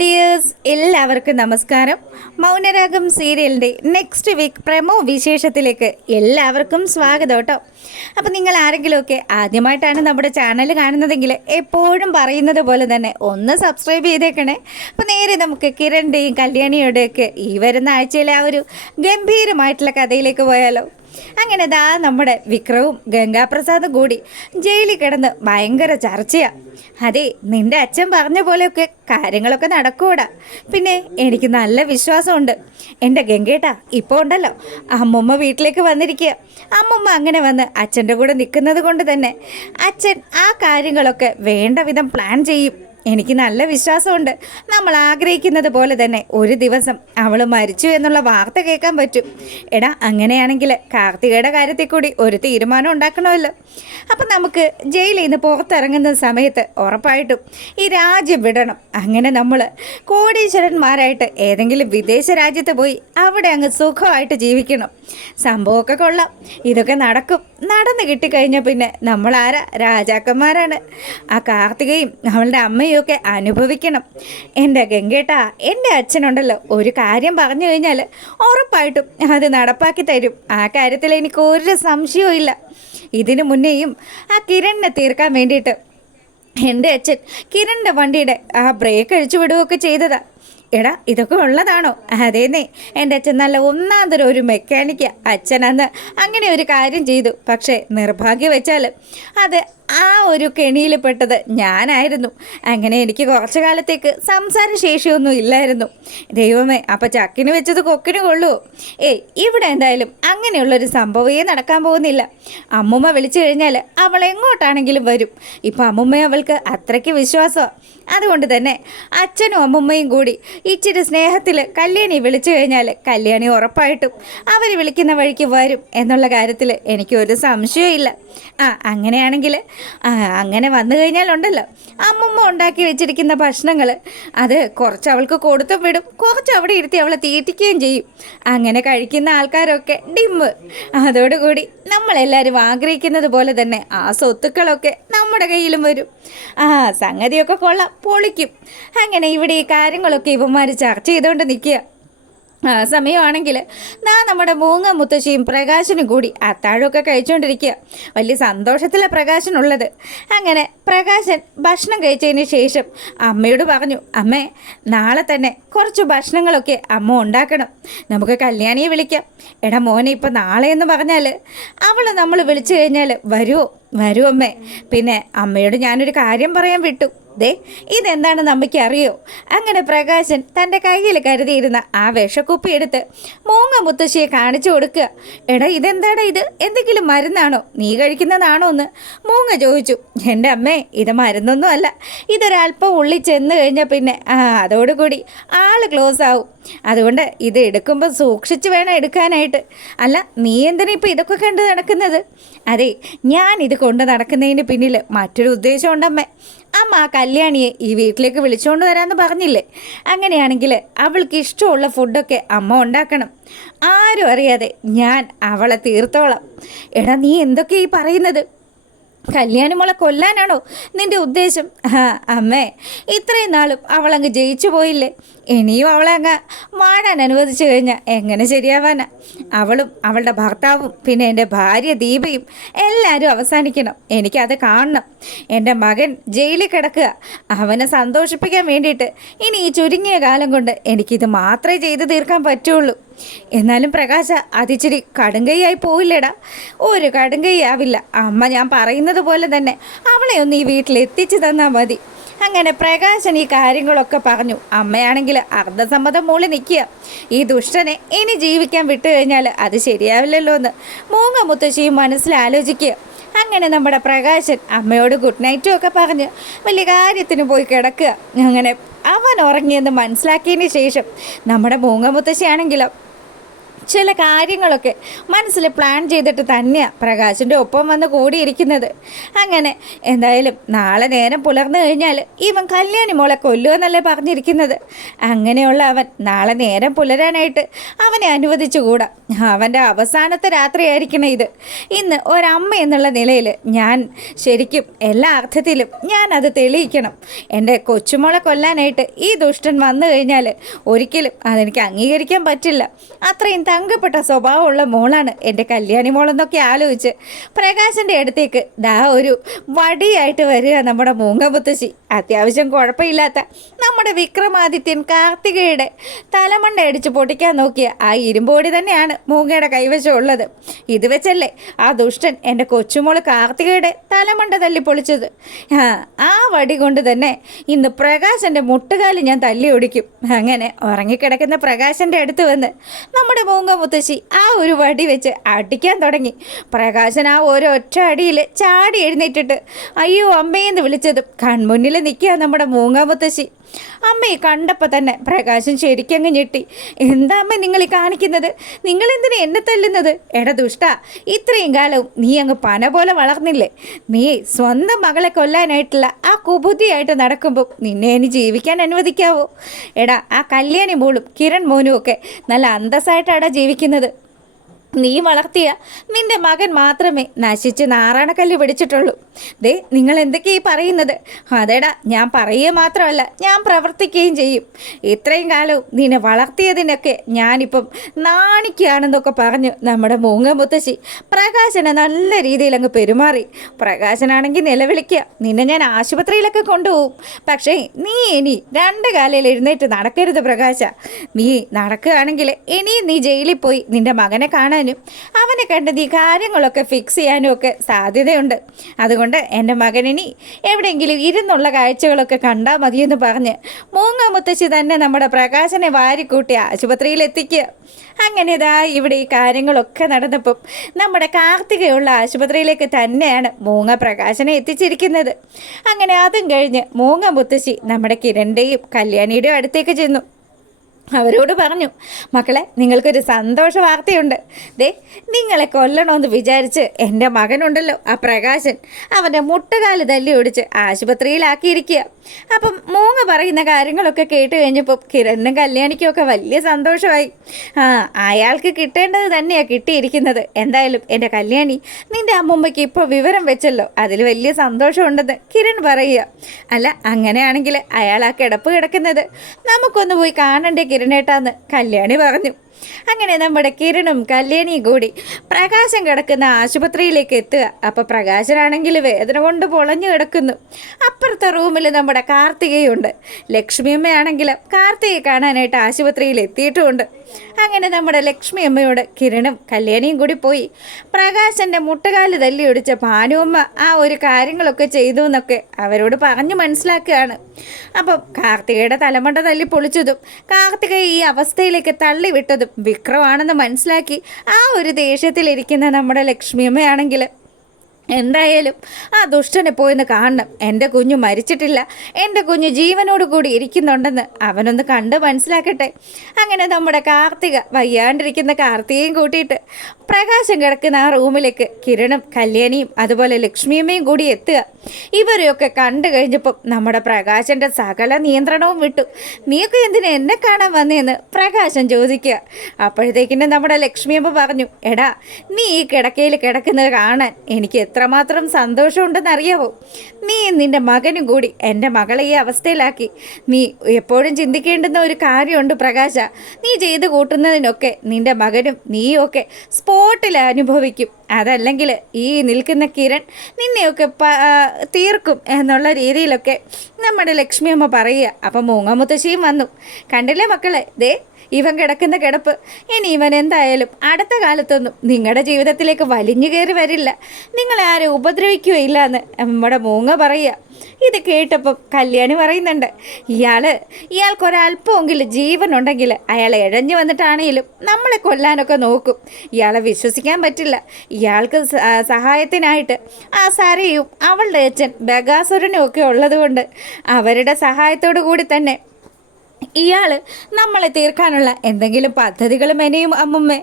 Dears, എല്ലാവർക്കും നമസ്കാരം. മൗനരാഗം സീരിയലിൻ്റെ നെക്സ്റ്റ് വീക്ക് പ്രമോ വിശേഷത്തിലേക്ക് എല്ലാവർക്കും സ്വാഗതം കേട്ടോ. അപ്പോൾ നിങ്ങൾ ആരെങ്കിലുമൊക്കെ ആദ്യമായിട്ടാണ് നമ്മുടെ ചാനൽ കാണുന്നതെങ്കിൽ എപ്പോഴും പറയുന്നത് പോലെ തന്നെ ഒന്ന് സബ്സ്ക്രൈബ് ചെയ്തേക്കണേ. അപ്പോൾ നേരെ നമുക്ക് കിരണിൻ്റെയും കല്യാണിയുടെയൊക്കെ ഈ വരുന്ന ആഴ്ചയിലെ ആ ഒരു ഗംഭീരമായിട്ടുള്ള കഥയിലേക്ക് പോയാലോ. അങ്ങനെ ദാ നമ്മുടെ വിക്രവും ഗംഗാപ്രസാദും കൂടി ജയിലിൽ കിടന്ന് ഭയങ്കര ചർച്ചയാണ്. അതെ, നിന്റെ അച്ഛൻ പറഞ്ഞ പോലെയൊക്കെ കാര്യങ്ങളൊക്കെ നടക്കൂടാ. പിന്നെ എനിക്ക് നല്ല വിശ്വാസമുണ്ട്. എൻ്റെ ഗംഗേട്ടാ ഇപ്പോൾ ഉണ്ടല്ലോ, അമ്മുമ്മ വീട്ടിലേക്ക് വന്നിരിക്കുക. അമ്മുമ്മ അങ്ങനെ വന്ന് അച്ഛൻ്റെ കൂടെ നിൽക്കുന്നത് കൊണ്ട് തന്നെ അച്ഛൻ ആ കാര്യങ്ങളൊക്കെ വേണ്ട വിധം പ്ലാൻ ചെയ്യും. എനിക്ക് നല്ല വിശ്വാസമുണ്ട്. നമ്മൾ ആഗ്രഹിക്കുന്നത് പോലെ തന്നെ ഒരു ദിവസം അവൾ മരിച്ചു എന്നുള്ള വാർത്ത കേൾക്കാൻ പറ്റും. എടാ, അങ്ങനെയാണെങ്കിൽ കാർത്തികയുടെ കാര്യത്തിൽ കൂടി ഒരു തീരുമാനം ഉണ്ടാക്കണമല്ലോ. അപ്പം നമുക്ക് ജയിലിൽ നിന്ന് പുറത്തിറങ്ങുന്ന സമയത്ത് ഉറപ്പായിട്ടും ഈ രാജ്യം വിടണം. അങ്ങനെ നമ്മൾ കോടീശ്വരന്മാരായിട്ട് ഏതെങ്കിലും വിദേശ രാജ്യത്ത് പോയി അവിടെ അങ്ങ് സുഖമായിട്ട് ജീവിക്കണം. സംഭവമൊക്കെ കൊള്ളാം, ഇതൊക്കെ നടക്കും. നടന്നു കിട്ടിക്കഴിഞ്ഞാൽ പിന്നെ നമ്മളാരാ, രാജാക്കന്മാരാണ്. ആ കാർത്തികയും അവളുടെ അമ്മയും ഒക്കെ അനുഭവിക്കണം. എൻ്റെ ഗംഗേട്ടാ, എൻ്റെ അച്ഛനുണ്ടല്ലോ, ഒരു കാര്യം പറഞ്ഞു കഴിഞ്ഞാൽ ഉറപ്പായിട്ടും അത് നടപ്പാക്കി തരും. ആ കാര്യത്തിൽ എനിക്ക് ഒരു സംശയവും ഇല്ല. ഇതിനു മുന്നേയും ആ കിരണിനെ തീർക്കാൻ വേണ്ടിയിട്ട് എൻ്റെ അച്ഛൻ കിരണിൻ്റെ വണ്ടിയുടെ ആ ബ്രേക്ക് അഴിച്ചു വിടുകയൊക്കെ ചെയ്തതാ. എടാ, ഇതൊക്കെ ഉള്ളതാണോ? അതേന്നേ, എൻ്റെ അച്ഛൻ നല്ല ഒന്നാം തരം ഒരു മെക്കാനിക്കാ. അച്ഛൻ അന്ന് അങ്ങനെ ഒരു കാര്യം ചെയ്തു. പക്ഷേ നിർഭാഗ്യം വെച്ചാൽ അത് ആ ഒരു കെണിയിൽ പെട്ടത് ഞാനായിരുന്നു. അങ്ങനെ എനിക്ക് കുറച്ചു കാലത്തേക്ക് സംസാരശേഷിയൊന്നും ഇല്ലായിരുന്നു. ദൈവമേ, അപ്പം ചക്കിന് വെച്ചത് കൊക്കിന് കൊള്ളുമോ? ഇവിടെ എന്തായാലും അങ്ങനെയുള്ളൊരു സംഭവമേ നടക്കാൻ പോകുന്നില്ല. അമ്മുമ്മ വിളിച്ചു കഴിഞ്ഞാൽ അവൾ എങ്ങോട്ടാണെങ്കിലും വരും. ഇപ്പം അമ്മുമ്മയെ അവൾക്ക് അത്രയ്ക്ക് വിശ്വാസമാണ്. അതുകൊണ്ട് തന്നെ അച്ഛനും അമ്മുമ്മയും കൂടി ഇച്ചിരി സ്നേഹത്തിൽ കല്യാണി വിളിച്ചു കഴിഞ്ഞാൽ കല്യാണി ഉറപ്പായിട്ടും അവർ വിളിക്കുന്ന വഴിക്ക് വരും എന്നുള്ള കാര്യത്തിൽ എനിക്കൊരു സംശയവും ഇല്ല. അങ്ങനെയാണെങ്കിൽ അങ്ങനെ വന്നു കഴിഞ്ഞാലുണ്ടല്ലോ, അമ്മുമ്മ ഉണ്ടാക്കി വെച്ചിരിക്കുന്ന ഭക്ഷണങ്ങൾ അത് കുറച്ച് അവൾക്ക് കൊടുത്തും വിടും, കുറച്ച് അവിടെ ഇരുത്തി അവളെ തീറ്റിക്കുകയും ചെയ്യും. അങ്ങനെ കഴിക്കുന്ന ആൾക്കാരൊക്കെ ഡിമ്മ്. അതോടുകൂടി നമ്മളെല്ലാവരും ആഗ്രഹിക്കുന്നത് പോലെ തന്നെ ആ സ്വത്തുക്കളൊക്കെ നമ്മുടെ കയ്യിലും വരും. സംഗതിയൊക്കെ കൊള്ളാം, പൊളിക്കും. അങ്ങനെ ഇവിടെ ഈ കാര്യങ്ങളൊക്കെ ഇവന്മാർ ചർച്ച ചെയ്തുകൊണ്ട് നിൽക്കുക. സമയമാണെങ്കിൽ നമ്മുടെ മൂങ്ങ മുത്തശ്ശിയും പ്രകാശനും കൂടി അത്താഴമൊക്കെ കഴിച്ചുകൊണ്ടിരിക്കുക. വലിയ സന്തോഷത്തിലാണ് പ്രകാശനുള്ളത്. അങ്ങനെ പ്രകാശൻ ഭക്ഷണം കഴിച്ചതിന് ശേഷം അമ്മയോട് പറഞ്ഞു, അമ്മേ, നാളെ തന്നെ കുറച്ച് ഭക്ഷണങ്ങളൊക്കെ അമ്മ ഉണ്ടാക്കണം. നമുക്ക് കല്യാണിയെ വിളിക്കാം. എടാ മോനെ, ഇപ്പം നാളെ എന്ന് പറഞ്ഞാൽ അവൾ നമ്മൾ വിളിച്ചു കഴിഞ്ഞാൽ വരുമോ? വരും അമ്മേ. പിന്നെ അമ്മയോട് ഞാനൊരു കാര്യം പറയാൻ വിട്ടു. ഇതെന്താണെന്ന് അമ്മയ്ക്ക് അറിയോ? അങ്ങനെ പ്രകാശൻ തൻ്റെ കയ്യിൽ കരുതിയിരുന്ന ആ വിഷക്കുപ്പി എടുത്ത് മൂങ്ങ മുത്തശ്ശിയെ കാണിച്ചു കൊടുക്കുക. എടാ, ഇതെന്താടാ ഇത്? എന്തെങ്കിലും മരുന്നാണോ? നീ കഴിക്കുന്നതാണോ എന്ന് മൂങ്ങ ചോദിച്ചു. എൻ്റെ അമ്മേ, ഇത് മരുന്നൊന്നും അല്ല. ഇതൊരല്പം ഉള്ളിൽ ചെന്ന് കഴിഞ്ഞാൽ പിന്നെ അതോടുകൂടി ആള് ക്ലോസ് ആവും. അതുകൊണ്ട് ഇത് എടുക്കുമ്പോൾ സൂക്ഷിച്ച് വേണം എടുക്കാനായിട്ട്. അല്ല, നീ എന്തിനാ ഇപ്പം ഇതൊക്കെ കണ്ട് നടക്കുന്നത്? അതെ, ഞാൻ ഇത് കൊണ്ട് നടക്കുന്നതിന് പിന്നിൽ മറ്റൊരു ഉദ്ദേശമുണ്ടമ്മേ. അമ്മ ആ കല്യാണിയെ ഈ വീട്ടിലേക്ക് വിളിച്ചുകൊണ്ട് വരാമെന്ന് പറഞ്ഞില്ലേ? അങ്ങനെയാണെങ്കിൽ അവൾക്ക് ഇഷ്ടമുള്ള ഫുഡൊക്കെ അമ്മ ഉണ്ടാക്കണം. ആരും അറിയാതെ ഞാൻ അവളെ തീർത്തോളാം. എടാ, നീ എന്തൊക്കെയാ ഈ പറയുന്നത്? കല്യാണി മോളെ കൊല്ലാനാണോ നിൻ്റെ ഉദ്ദേശം? അമ്മേ, ഇത്രയും നാളും അവളങ്ങ് ജയിച്ചു പോയില്ലേ? ഇനിയും അവളെ അങ്ങ് വാഴാൻ അനുവദിച്ചു കഴിഞ്ഞാൽ എങ്ങനെ ശരിയാവാനാ? അവളും അവളുടെ ഭർത്താവും പിന്നെ എൻ്റെ ഭാര്യ ദീപയും എല്ലാവരും അവസാനിക്കണം. എനിക്കത് കാണണം. എൻ്റെ മകൻ ജയിലിൽ കിടക്കുക. അവനെ സന്തോഷിപ്പിക്കാൻ വേണ്ടിയിട്ട് ഇനി ഈ ചുരുങ്ങിയ കാലം കൊണ്ട് എനിക്കിത് മാത്രമേ ചെയ്തു തീർക്കാൻ പറ്റുള്ളൂ. എന്നാലും പ്രകാശ, അതിച്ചിരി കടുങ്കൈയായി പോയില്ലേടാ? ഒരു കടുങ്കൈ ആവില്ല അമ്മ. ഞാൻ പറയുന്നത് പോലെ തന്നെ അവളെ ഒന്ന് ഈ വീട്ടിൽ എത്തിച്ചു തന്നാൽ മതി. അങ്ങനെ പ്രകാശൻ ഈ കാര്യങ്ങളൊക്കെ പറഞ്ഞു. അമ്മയാണെങ്കിൽ അർദ്ധസമ്മതം മൂളി നിൽക്കുക. ഈ ദുഷ്ടനെ ഇനി ജീവിക്കാൻ വിട്ടു കഴിഞ്ഞാൽ അത് ശരിയാവില്ലല്ലോ എന്ന് മൂങ്ങ മുത്തശ്ശിയും മനസ്സിലാലോചിക്കുക. അങ്ങനെ നമ്മുടെ പ്രകാശൻ അമ്മയോട് ഗുഡ് നൈറ്റും ഒക്കെ പറഞ്ഞ് വലിയ കാര്യത്തിന് പോയി കിടക്കുക. അങ്ങനെ അവൻ ഉറങ്ങിയെന്ന് മനസ്സിലാക്കിയതിന് ശേഷം നമ്മുടെ മൂങ്ങ മുത്തശ്ശിയാണെങ്കിലോ ചില കാര്യങ്ങളൊക്കെ മനസ്സിൽ പ്ലാൻ ചെയ്തിട്ട് തന്നെയാണ് പ്രകാശിൻ്റെ ഒപ്പം വന്ന് കൂടിയിരിക്കുന്നത്. അങ്ങനെ എന്തായാലും നാളെ നേരം പുലർന്നു കഴിഞ്ഞാൽ ഇവൻ കല്യാണി മോളെ കൊല്ലുമെന്നല്ലേ പറഞ്ഞിരിക്കുന്നത്. അങ്ങനെയുള്ള അവൻ നാളെ നേരം പുലരാനായിട്ട് അവനെ അനുവദിച്ചുകൂടാ. അവൻ്റെ അവസാനത്തെ രാത്രിയായിരിക്കണം ഇത്. ഇന്ന് ഒരമ്മ എന്നുള്ള നിലയിൽ ഞാൻ ശരിക്കും എല്ലാ അർത്ഥത്തിലും ഞാൻ അത് തെളിയിക്കണം. എൻ്റെ കൊച്ചുമോളെ കൊല്ലാനായിട്ട് ഈ ദുഷ്ടൻ വന്നു കഴിഞ്ഞാൽ ഒരിക്കലും അതെനിക്ക് അംഗീകരിക്കാൻ പറ്റില്ല. അത്രയും തങ്കപ്പെട്ട സ്വഭാവമുള്ള മോളാണ് എൻ്റെ കല്യാണി മോളെന്നൊക്കെ ആലോചിച്ച് പ്രകാശൻ്റെ അടുത്തേക്ക് ദാ ഒരു വടിയായിട്ട് വരിക നമ്മുടെ മൂങ്ങമുത്തശ്ശി. അത്യാവശ്യം കുഴപ്പമില്ലാത്ത നമ്മുടെ വിക്രമാദിത്യൻ കാർത്തികയുടെ തലമണ്ട അടിച്ച് പൊട്ടിക്കാൻ നോക്കിയ ആ ഇരുമ്പോടി തന്നെയാണ് മൂങ്ങയുടെ കൈവശം ഉള്ളത്. ഇത് വെച്ചല്ലേ ആ ദുഷ്ടൻ എൻ്റെ കൊച്ചുമോള് കാർത്തികയുടെ തലമണ്ട തല്ലി പൊളിച്ചത്. ആ വടി കൊണ്ട് തന്നെ ഇന്ന് പ്രകാശൻ്റെ മുട്ടുകാല് ഞാൻ തല്ലി ഒടിക്കും. അങ്ങനെ ഉറങ്ങിക്കിടക്കുന്ന പ്രകാശൻ്റെ അടുത്ത് വന്ന് നമ്മുടെ മൂങ്ങമുത്തശ്ശി ആ ഒരു വടി വെച്ച് അടിക്കാൻ തുടങ്ങി. പ്രകാശൻ ആ ഒരൊറ്റ അടിയിൽ ചാടി എഴുന്നേറ്റിട്ട് അയ്യോ അമ്മയെന്ന് വിളിച്ചതും കൺമുന്നിൽ നിൽക്കുക നമ്മുടെ മൂങ്ങമുത്തശ്ശി. അമ്മയെ കണ്ടപ്പോൾ തന്നെ പ്രകാശൻ ശരിക്കങ്ങ് ഞെട്ടി. എന്താ അമ്മ നിങ്ങൾ ഈ കാണിക്കുന്നത്? നിങ്ങളെന്തിനാ എന്നെ തല്ലുന്നത്? എടാ ദുഷ്ടാ, ഇത്രയും കാലവും നീ അങ്ങ് പന പോലെ വളർന്നില്ലേ? നീ സ്വന്തം മകളെ കൊല്ലാനായിട്ടുള്ള ആ കുബുദ്ധിയായിട്ട് നടക്കുമ്പോൾ നിന്നെ ഇനി ജീവിക്കാൻ അനുവദിക്കാവോ? എടാ ആ കല്യാണി മോളും കിരൺ മോനും ഒക്കെ നല്ല അന്തസ്സായിട്ടാണ് ജീവിക്കുന്നത്. നീ വളർത്തിയ നിന്റെ മകൻ മാത്രമേ നശിച്ച് നാറാണക്കല്ല് പിടിച്ചിട്ടുള്ളൂ. ദേ നിങ്ങൾ എന്തൊക്കെയാ ഈ പറയുന്നത്? അതേടാ, ഞാൻ പറയുക മാത്രമല്ല ഞാൻ പ്രവർത്തിക്കുകയും ചെയ്യും. ഇത്രയും കാലവും നിന്നെ വളർത്തിയതിനൊക്കെ ഞാനിപ്പം നാണിക്കുകയാണെന്നൊക്കെ പറഞ്ഞു നമ്മുടെ മൂങ്ങമുത്തശ്ശി പ്രകാശനെ നല്ല രീതിയിൽ അങ്ങ് പെരുമാറി. പ്രകാശനാണെങ്കിൽ നിലവിളിക്കുക, നിന്നെ ഞാൻ ആശുപത്രിയിലൊക്കെ കൊണ്ടുപോകും. പക്ഷേ നീ ഇനി രണ്ട് കാലയിൽ എഴുന്നേറ്റ് നടക്കരുത് പ്രകാശ. നീ നടക്കുകയാണെങ്കിൽ ഇനിയും നീ ജയിലിൽ പോയി നിന്റെ മകനെ കാണാൻ അവനെ കണ്ട് നീ കാര്യങ്ങളൊക്കെ ഫിക്സ് ചെയ്യാനും ഒക്കെ സാധ്യതയുണ്ട്. അതുകൊണ്ട് എൻ്റെ മകനിനി എവിടെയെങ്കിലും ഇരുന്നുള്ള കാഴ്ചകളൊക്കെ കണ്ടാൽ മതിയെന്ന് പറഞ്ഞ് മൂങ്ങമുത്തശ്ശി തന്നെ നമ്മുടെ പ്രകാശനെ വാരിക്കൂട്ടി ആശുപത്രിയിൽ എത്തിക്കുക. അങ്ങനെ ഇതാ ഇവിടെ ഈ കാര്യങ്ങളൊക്കെ നടന്നപ്പം നമ്മുടെ കാർത്തികയുള്ള ആശുപത്രിയിലേക്ക് തന്നെയാണ് മൂങ്ങ പ്രകാശനെ എത്തിച്ചിരിക്കുന്നത്. അങ്ങനെ അതും കഴിഞ്ഞ് മൂങ്ങമുത്തശ്ശി നമ്മുടെ കിരണിൻ്റെയും കല്യാണിയുടെയും അടുത്തേക്ക് ചെന്നു. അവരോട് പറഞ്ഞു, മക്കളെ നിങ്ങൾക്കൊരു സന്തോഷ വാർത്തയുണ്ട്. ദേ നിങ്ങളെ കൊല്ലണമെന്ന് വിചാരിച്ച് എൻ്റെ മകനുണ്ടല്ലോ ആ പ്രകാശൻ, അവൻ്റെ മുട്ടുകാല് തല്ലി ഒടിച്ച് ആശുപത്രിയിലാക്കിയിരിക്കുക. അപ്പം മൂങ്ങ പറയുന്ന കാര്യങ്ങളൊക്കെ കേട്ട് കഴിഞ്ഞപ്പോൾ കിരണിനും കല്യാണിക്കും ഒക്കെ വലിയ സന്തോഷമായി. അയാൾക്ക് കിട്ടേണ്ടത് തന്നെയാണ് കിട്ടിയിരിക്കുന്നത്. എന്തായാലും എൻ്റെ കല്യാണി നിൻ്റെ അമ്മൂമ്മയ്ക്ക് ഇപ്പോൾ വിവരം വെച്ചല്ലോ, അതിൽ വലിയ സന്തോഷമുണ്ടെന്ന് കിരൺ പറയുക. അല്ല അങ്ങനെയാണെങ്കിൽ അയാൾ ആ കിടപ്പ് കിടക്കുന്നത് നമുക്കൊന്ന് പോയി കാണണ്ടേ കിരണേട്ടാന്ന് കല്യാണി പറഞ്ഞു. അങ്ങനെ നമ്മുടെ കിരണും കല്യാണിയും കൂടി പ്രകാശം കിടക്കുന്ന ആശുപത്രിയിലേക്ക് എത്തുക. അപ്പോൾ പ്രകാശനാണെങ്കിൽ വേദന കൊണ്ട് പൊളഞ്ഞു കിടക്കുന്നു. അപ്പുറത്തെ റൂമിൽ നമ്മുടെ കാർത്തികയുണ്ട്. ലക്ഷ്മിയമ്മയാണെങ്കിൽ കാർത്തികയെ കാണാനായിട്ട് ആശുപത്രിയിൽ എത്തിയിട്ടുമുണ്ട്. അങ്ങനെ നമ്മുടെ ലക്ഷ്മി അമ്മയോട് കിരണും കല്യാണിയും കൂടി പോയി പ്രകാശൻ്റെ മുട്ടുകാല് തല്ലി ഒടിച്ച ഭാനുവമ്മ ആ ഒരു കാര്യങ്ങളൊക്കെ ചെയ്തു എന്നൊക്കെ അവരോട് പറഞ്ഞു മനസ്സിലാക്കുകയാണ്. അപ്പം കാർത്തികയുടെ തലമണ്ട തല്ലി പൊളിച്ചതും കാർത്തികയെ ഈ അവസ്ഥയിലേക്ക് തള്ളിവിട്ടതും വിക്രമാണെന്ന് മനസ്സിലാക്കി ആ ഒരു ദേഷ്യത്തിലിരിക്കുന്ന നമ്മുടെ ലക്ഷ്മിയമ്മയാണെങ്കിൽ എന്തായാലും ആ ദുഷ്ടനെ പോയിന്ന് കാണണം. എൻ്റെ കുഞ്ഞു മരിച്ചിട്ടില്ല, എൻ്റെ കുഞ്ഞ് ജീവനോട് കൂടി ഇരിക്കുന്നുണ്ടെന്ന് അവനൊന്ന് കണ്ട് മനസ്സിലാക്കട്ടെ. അങ്ങനെ നമ്മുടെ കാർത്തിക വയ്യാണ്ടിരിക്കുന്ന കാർത്തികയും കൂട്ടിയിട്ട് പ്രകാശം കിടക്കുന്ന ആ റൂമിലേക്ക് കിരണും കല്യാണിയും അതുപോലെ ലക്ഷ്മിയമ്മയും കൂടി എത്തുക. ഇവരെയൊക്കെ കണ്ടു കഴിഞ്ഞപ്പം നമ്മുടെ പ്രകാശൻ്റെ സകല നിയന്ത്രണവും വിട്ടു. നീയൊക്കെ എന്തിനാ എന്നെ കാണാൻ വന്നേന്ന് പ്രകാശൻ ചോദിക്കുക. അപ്പോഴത്തേക്കിനും നമ്മുടെ ലക്ഷ്മിയമ്മ പറഞ്ഞു, എടാ നീ ഈ കിടക്കയിൽ കിടക്കുന്നത് കാണാൻ എനിക്ക് എത്രമാത്രം സന്തോഷമുണ്ടെന്നറിയാവോ? നീ നിൻ്റെ മകനും കൂടി എൻ്റെ മകളെ ഈ അവസ്ഥയിലാക്കി. നീ എപ്പോഴും ചിന്തിക്കേണ്ടുന്ന ഒരു കാര്യമുണ്ട് പ്രകാശ. നീ ചെയ്ത് കൂട്ടുന്നതിനൊക്കെ നിൻ്റെ മകനും നീയും ഒക്കെ സ്പോട്ടിൽ അനുഭവിക്കും. അതല്ലെങ്കിൽ ഈ നിൽക്കുന്ന കിരൺ നിന്നെയൊക്കെ തീർക്കും എന്നുള്ള രീതിയിലൊക്കെ നമ്മുടെ ലക്ഷ്മിയമ്മ പറയുക. അപ്പം മൂങ്ങമുത്തശ്ശിയും വന്നു. കണ്ടില്ലേ മക്കളെ, ദേ ഇവൻ കിടക്കുന്ന കിടപ്പ് ഇനി ഇവൻ എന്തായാലും അടുത്ത കാലത്തൊന്നും നിങ്ങളുടെ ജീവിതത്തിലേക്ക് വലിഞ്ഞു കയറി വരില്ല, നിങ്ങളെ ആരും ഉപദ്രവിക്കുകയില്ല എന്ന് നമ്മുടെ മൂങ്ങ പറയുക. ഇത് കേട്ടപ്പം കല്യാണി പറയുന്നുണ്ട്, ഇയാൾക്കൊരല്പമെങ്കിലും ജീവനുണ്ടെങ്കിൽ അയാൾ ഇഴഞ്ഞു വന്നിട്ടാണെങ്കിലും നമ്മളെ കൊല്ലാനൊക്കെ നോക്കും. ഇയാളെ വിശ്വസിക്കാൻ പറ്റില്ല. ഇയാൾക്ക് സഹായത്തിനായിട്ട് ആ സരയും അവളുടെ അച്ഛൻ ബഗാസുരനും ഒക്കെ ഉള്ളതുകൊണ്ട് അവരുടെ സഹായത്തോടു കൂടി തന്നെ ഇയാൾ നമ്മളെ തീർക്കാനുള്ള എന്തെങ്കിലും പദ്ധതികൾ മെനയും അമ്മുമ്മേ.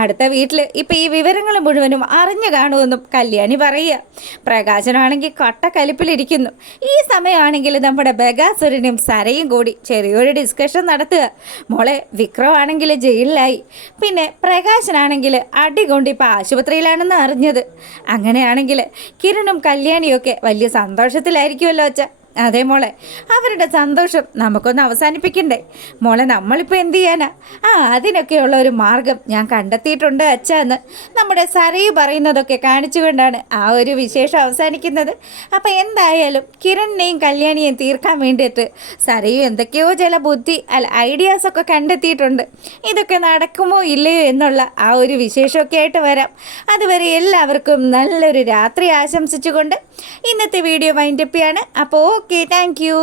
അടുത്ത വീട്ടിൽ ഇപ്പം ഈ വിവരങ്ങൾ മുഴുവനും അറിഞ്ഞു കാണുമെന്നും കല്യാണി പറയുക. പ്രകാശനാണെങ്കിൽ കട്ടക്കലിപ്പിലിരിക്കുന്നു. ഈ സമയമാണെങ്കിൽ നമ്മുടെ ബഗാസുരനും സരയും കൂടി ചെറിയൊരു ഡിസ്കഷൻ നടത്തുക. മോളെ വിക്രമാണെങ്കിൽ ജയിലിലായി, പിന്നെ പ്രകാശനാണെങ്കിൽ അടികൊണ്ട് ഇപ്പം ആശുപത്രിയിലാണെന്ന് അറിഞ്ഞത്. അങ്ങനെയാണെങ്കിൽ കിരണും കല്യാണിയൊക്കെ വലിയ സന്തോഷത്തിലായിരിക്കുമല്ലോ അച്ഛ. അതെ മോളെ, അവരുടെ സന്തോഷം നമുക്കൊന്ന് അവസാനിപ്പിക്കണ്ടേ മോളെ? നമ്മളിപ്പോൾ എന്ത് ചെയ്യാനാ? അതിനൊക്കെയുള്ള ഒരു മാർഗം ഞാൻ കണ്ടെത്തിയിട്ടുണ്ട് അച്ഛ എന്ന് നമ്മുടെ സരയു പറയുന്നതൊക്കെ കാണിച്ചുകൊണ്ടാണ് ആ ഒരു വിശേഷം അവസാനിക്കുന്നത്. അപ്പോൾ എന്തായാലും കിരണിനെയും കല്യാണിയെയും തീർക്കാൻ വേണ്ടിയിട്ട് സരയു എന്തൊക്കെയോ ചില ഐഡിയാസൊക്കെ കണ്ടെത്തിയിട്ടുണ്ട്. ഇതൊക്കെ നടക്കുമോ ഇല്ലയോ എന്നുള്ള ആ ഒരു വിശേഷമൊക്കെ ആയിട്ട് വരാം. അതുവരെ എല്ലാവർക്കും നല്ലൊരു രാത്രി ആശംസിച്ചുകൊണ്ട് ഇന്നത്തെ വീഡിയോ വൈൻഡപ്പ് ചെയ്യാണ്. അപ്പോൾ ഓക്കെ, താങ്ക് യു.